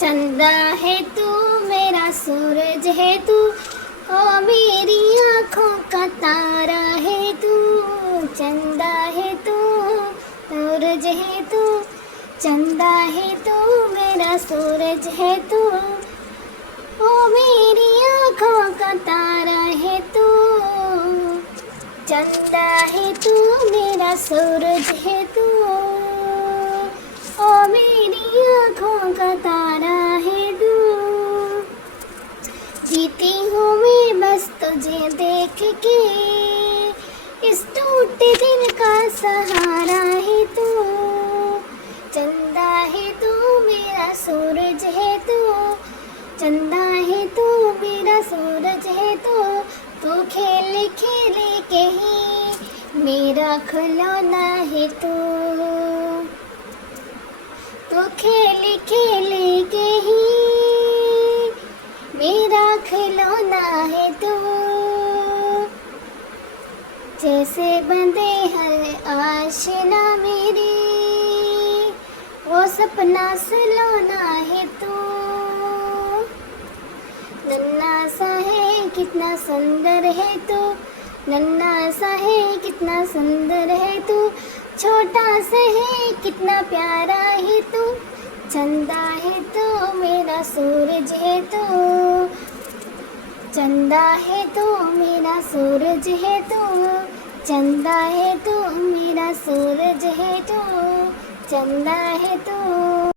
चंदा है तू, मेरा सूरज है तू, ओ मेरी आँखों का तारा है तू। चंदा है तू, सूरज है तू, चंदा है तू, मेरा सूरज है तू, ओ मेरी आँखों का तारा है तू। चंदा है तू, मेरा सूरज है तू, ओ मेरी आँखों का तारा है तू। जीती हूँ मैं बस तुझे देख के, इस टूटे दिल का सहारा है तू। चंदा है तू, मेरा सूरज है तू, चंदा है तू, मेरा सूरज है तू। तू खेल खेल के ही मेरा खिलौना है तू। तू खेल खेल के ही मेरा खिलौना है तू। जैसे बंधे हर आशिना मेरी, वो सपना सलोना है तू। नन्हा सा है कितना सुंदर है तू, नन्हा सा है कितना सुंदर है तू, छोटा सा है कितना प्यारा है तू। चंदा है तू, मेरा सूरज है तू, चंदा है तू, मेरा सूरज है तू, चंदा है तू, मेरा सूरज है तू, चंदा है तू।